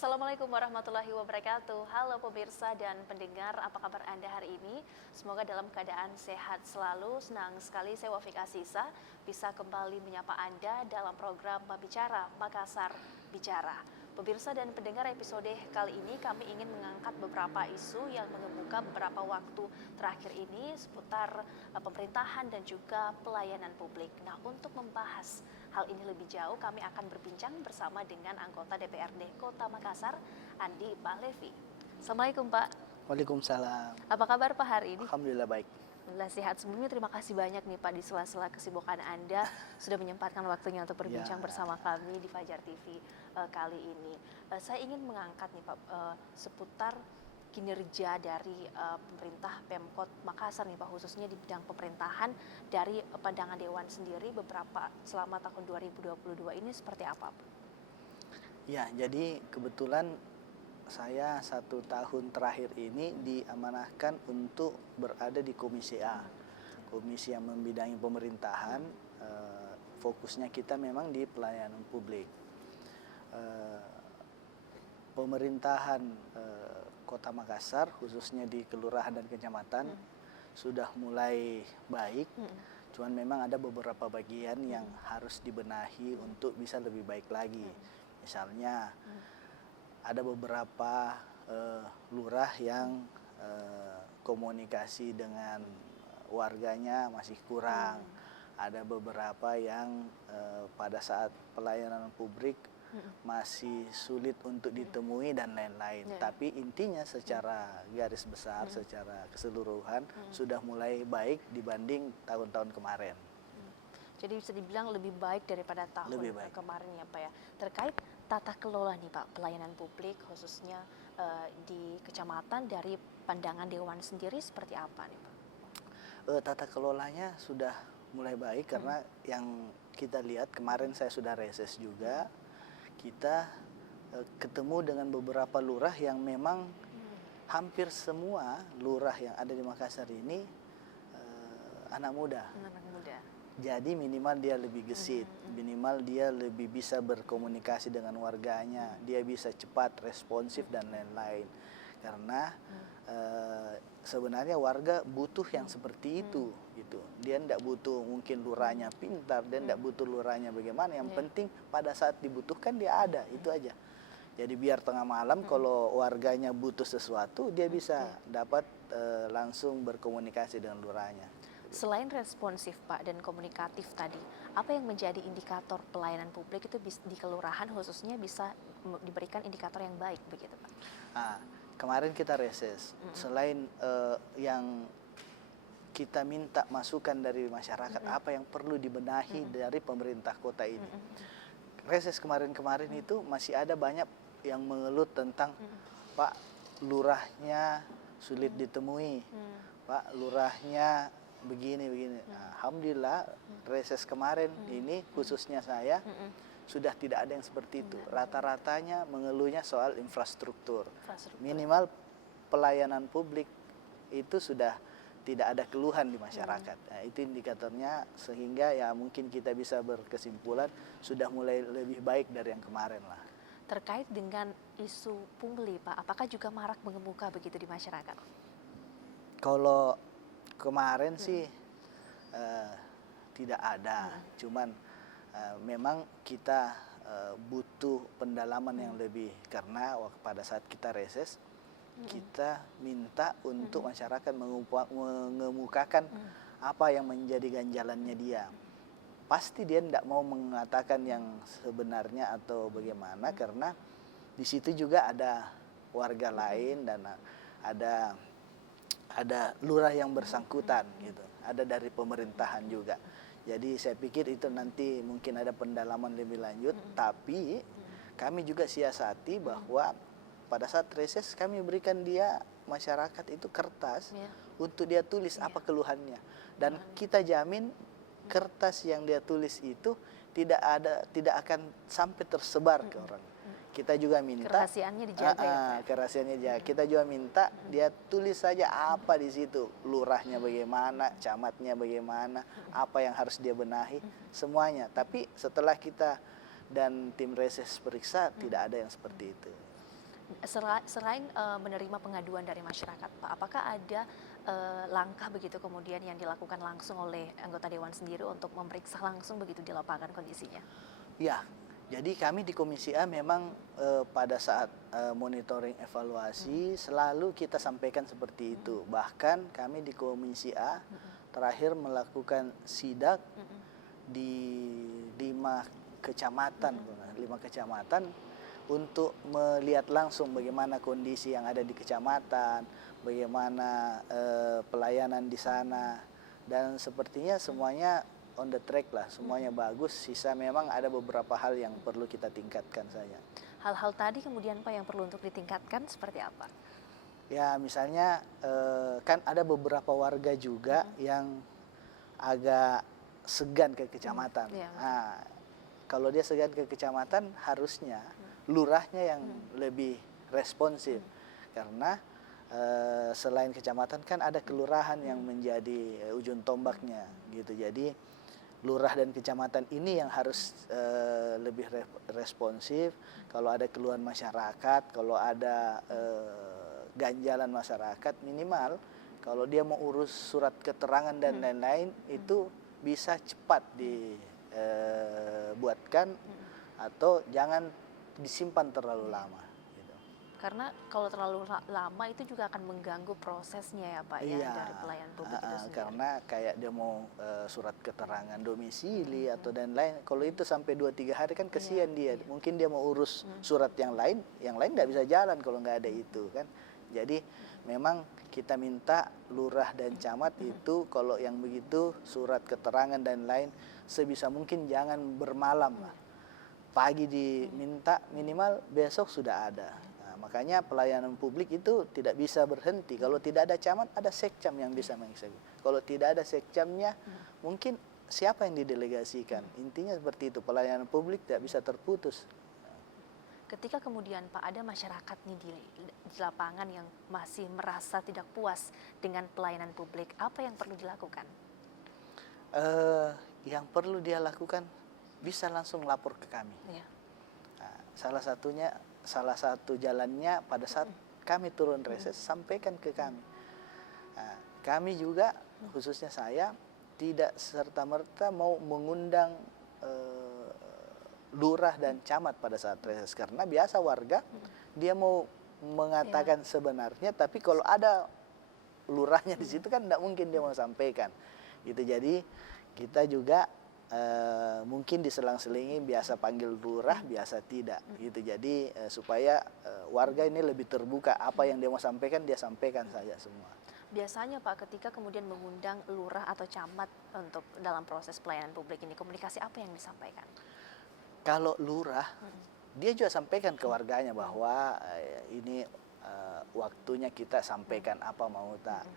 Assalamualaikum warahmatullahi wabarakatuh. Halo pemirsa dan pendengar, apa kabar Anda hari ini? Semoga dalam keadaan sehat selalu. Senang sekali saya Wafik Asisa bisa kembali menyapa Anda dalam program Bicara Makassar Bicara. Pemirsa dan pendengar, episode kali ini kami ingin mengangkat beberapa isu yang mengemuka beberapa waktu terakhir ini seputar pemerintahan dan juga pelayanan publik. Nah, untuk membahas hal ini lebih jauh, kami akan berbincang bersama dengan anggota DPRD Kota Makassar, Andi Balevi. Assalamualaikum Pak. Waalaikumsalam. Apa kabar Pak hari ini? Alhamdulillah baik. Alhamdulillah sehat. Sebelumnya terima kasih banyak nih Pak di sela-sela kesibukan Anda sudah menyempatkan waktunya untuk berbincang bersama kami di Fajar TV kali ini. Saya ingin mengangkat nih Pak seputar kinerja dari pemerintah Pemkot Makassar nih Pak, khususnya di bidang pemerintahan dari pandangan Dewan sendiri beberapa selama tahun 2022 ini seperti apa Pak? Ya, jadi kebetulan saya 1 tahun terakhir ini diamanahkan untuk berada di Komisi A, komisi yang membidangi pemerintahan. Fokusnya kita memang di pelayanan publik. Pemerintahan Kota Makassar, khususnya di kelurahan dan kecamatan, sudah mulai baik. Cuman memang ada beberapa bagian yang harus dibenahi untuk bisa lebih baik lagi. Misalnya ada beberapa lurah yang komunikasi dengan warganya masih kurang. Ada beberapa yang pada saat pelayanan publik masih sulit untuk ditemui dan lain-lain. Tapi intinya secara garis besar, secara keseluruhan sudah mulai baik dibanding tahun-tahun kemarin. Jadi bisa dibilang lebih baik daripada tahun kemarin ya Pak ya. Terkait tata kelola nih Pak, pelayanan publik khususnya di kecamatan dari pandangan Dewan sendiri seperti apa nih Pak? Tata kelolanya sudah mulai baik karena yang kita lihat kemarin saya sudah reses juga, kita ketemu dengan beberapa lurah yang memang hampir semua lurah yang ada di Makassar ini anak muda. Anak muda. Jadi minimal dia lebih gesit, minimal dia lebih bisa berkomunikasi dengan warganya, dia bisa cepat, responsif dan lain-lain. Karena sebenarnya warga butuh yang seperti itu, gitu. Dia tidak butuh mungkin lurahnya pintar, dia tidak butuh lurahnya bagaimana. Yang penting pada saat dibutuhkan dia ada, itu aja. Jadi biar tengah malam kalau warganya butuh sesuatu, dia bisa dapat langsung berkomunikasi dengan lurahnya. Selain responsif Pak dan komunikatif tadi, apa yang menjadi indikator pelayanan publik itu di kelurahan khususnya bisa diberikan indikator yang baik begitu Pak? Nah, kemarin kita reses. Selain yang kita minta masukan dari masyarakat, apa yang perlu dibenahi dari pemerintah kota ini. Reses kemarin-kemarin itu masih ada banyak yang mengeluh tentang Pak, lurahnya sulit ditemui, Pak, lurahnya begini. Alhamdulillah reses kemarin ini khususnya saya sudah tidak ada yang seperti itu. Rata-ratanya mengeluhnya soal infrastruktur. Minimal pelayanan publik itu sudah tidak ada keluhan di masyarakat. Nah, itu indikatornya sehingga ya mungkin kita bisa berkesimpulan sudah mulai lebih baik dari yang kemarin lah. Terkait dengan isu pungli Pak, apakah juga marak mengemuka begitu di masyarakat? Kalau kemarin sih tidak ada, cuman memang kita butuh pendalaman yang lebih karena pada saat kita reses kita minta untuk masyarakat mengemukakan apa yang menjadi ganjalannya dia. Pasti dia tidak mau mengatakan yang sebenarnya atau bagaimana karena di situ juga ada warga lain dan ada lurah yang bersangkutan gitu, ada dari pemerintahan juga. Jadi saya pikir itu nanti mungkin ada pendalaman lebih lanjut, tapi kami juga siasati bahwa pada saat reses kami berikan dia masyarakat itu kertas untuk dia tulis apa keluhannya, dan kita jamin kertas yang dia tulis itu tidak akan sampai tersebar ke orang. Kita juga minta kerahasiaannya dijaga ya Pak? Kerahasiaannya dijaga. Kita juga minta dia tulis saja apa di situ, lurahnya bagaimana, camatnya bagaimana, apa yang harus dia benahi, semuanya. Tapi setelah kita dan tim reses periksa tidak ada yang seperti itu. Selain menerima pengaduan dari masyarakat, Pak, apakah ada langkah begitu kemudian yang dilakukan langsung oleh anggota dewan sendiri untuk memeriksa langsung begitu di lapangan kondisinya? Ya, jadi kami di Komisi A memang pada saat monitoring evaluasi selalu kita sampaikan seperti itu. Bahkan kami di Komisi A terakhir melakukan sidak di 5 kecamatan, 5 kecamatan untuk melihat langsung bagaimana kondisi yang ada di kecamatan, bagaimana pelayanan di sana, dan sepertinya semuanya on the track lah, semuanya bagus. Sisa memang ada beberapa hal yang perlu kita tingkatkan saja. Hal-hal tadi kemudian Pak yang perlu untuk ditingkatkan seperti apa? Ya misalnya kan ada beberapa warga juga yang agak segan ke kecamatan. Iya, Nah, kalau dia segan ke kecamatan harusnya lurahnya yang lebih responsif, karena selain kecamatan kan ada kelurahan yang menjadi ujung tombaknya gitu. Jadi lurah dan kecamatan ini yang harus lebih responsif. Kalau ada keluhan masyarakat, kalau ada ganjalan masyarakat, minimal kalau dia mau urus surat keterangan dan lain-lain itu bisa cepat dibuatkan atau jangan disimpan terlalu lama gitu. Karena kalau terlalu lama itu juga akan mengganggu prosesnya ya Pak ya dari pelayanan publik itu sendiri. Karena kayak dia mau surat keterangan domisili atau dan lain, kalau itu sampai 2-3 hari kan kesian dia. Mungkin dia mau urus surat yang lain nggak bisa jalan kalau nggak ada itu kan. Jadi memang kita minta lurah dan camat itu kalau yang begitu surat keterangan dan lain sebisa mungkin jangan bermalam lah. Pagi diminta, minimal besok sudah ada. Nah, makanya pelayanan publik itu tidak bisa berhenti. Kalau tidak ada camat, ada sekcam yang bisa mengeksekusi. Kalau tidak ada sekcamnya, mungkin siapa yang didelegasikan. Intinya seperti itu, pelayanan publik tidak bisa terputus. Ketika kemudian Pak ada masyarakat nih di lapangan yang masih merasa tidak puas dengan pelayanan publik, apa yang perlu dilakukan? Yang perlu dia lakukan bisa langsung lapor ke kami. Ya. Nah, salah satu jalannya pada saat kami turun reses sampaikan ke kami. Nah, kami juga khususnya saya tidak serta-merta mau mengundang lurah dan camat pada saat reses, karena biasa warga dia mau mengatakan sebenarnya, tapi kalau ada lurahnya di situ kan tidak mungkin dia mau sampaikan. Gitu. Jadi kita juga mungkin diselang-selingi, biasa panggil lurah, biasa tidak. Gitu. Jadi supaya warga ini lebih terbuka, apa yang dia mau sampaikan dia sampaikan saja semua. Biasanya Pak ketika kemudian mengundang lurah atau camat untuk dalam proses pelayanan publik ini, komunikasi apa yang disampaikan? Kalau lurah, dia juga sampaikan ke warganya bahwa ini waktunya kita sampaikan apa mau tak,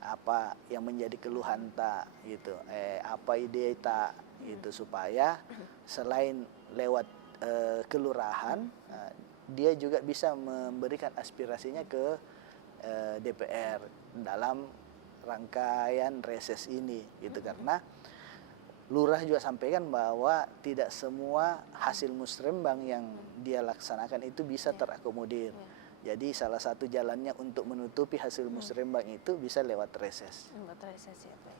apa yang menjadi keluhan tak, gitu, apa ide tak, gitu, supaya selain lewat kelurahan, dia juga bisa memberikan aspirasinya ke DPR dalam rangkaian reses ini, gitu, karena lurah juga sampaikan bahwa tidak semua hasil musrembang yang dia laksanakan itu bisa terakomodir. Jadi salah satu jalannya untuk menutupi hasil musrembang itu bisa lewat reses. Lewat reses ya Pak.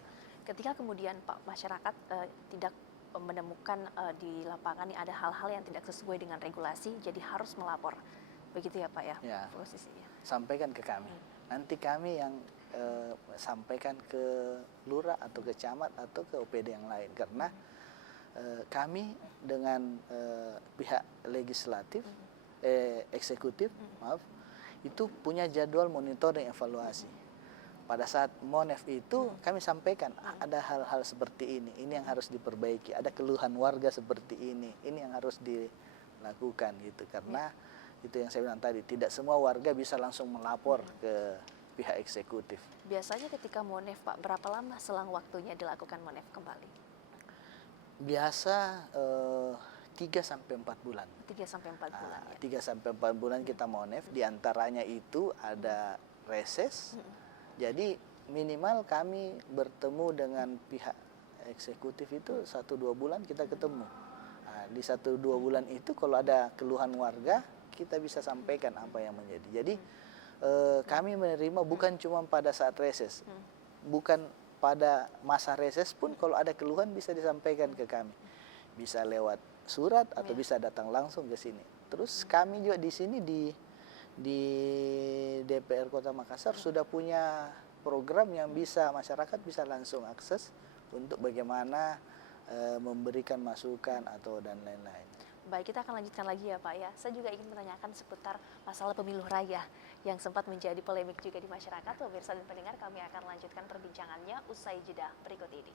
Ketika kemudian Pak masyarakat tidak menemukan di lapangan ada hal-hal yang tidak sesuai dengan regulasi, jadi harus melapor. Begitu ya Pak ya, posisinya. Sampaikan ke kami. Nanti kami yang sampaikan ke lurah atau ke camat atau ke OPD yang lain, karena kami dengan pihak legislatif eksekutif itu punya jadwal monitoring evaluasi. Pada saat Monef itu kami sampaikan ada hal-hal seperti ini yang harus diperbaiki, ada keluhan warga seperti ini yang harus dilakukan, gitu. Karena itu yang saya bilang tadi, tidak semua warga bisa langsung melapor ke pihak eksekutif. Biasanya ketika Monef Pak, berapa lama selang waktunya dilakukan Monef kembali? Biasa 3-4 bulan. 3-4 bulan ya. 3-4 bulan kita Monef, diantaranya itu ada reses. Jadi minimal kami bertemu dengan pihak eksekutif itu 1-2 bulan kita ketemu. Nah, di 1-2 bulan itu kalau ada keluhan warga, kita bisa sampaikan apa yang menjadi. Jadi kami menerima bukan cuma pada saat reses, bukan pada masa reses pun kalau ada keluhan bisa disampaikan ke kami, bisa lewat surat atau bisa datang langsung ke sini. Terus kami juga di sini di DPR Kota Makassar sudah punya program yang bisa masyarakat bisa langsung akses untuk bagaimana memberikan masukan atau dan lain-lain. Baik, kita akan lanjutkan lagi ya Pak ya. Saya juga ingin menanyakan seputar masalah pemilu raya yang sempat menjadi polemik juga di masyarakat. Pemirsa dan pendengar, kami akan lanjutkan perbincangannya usai jeda berikut ini.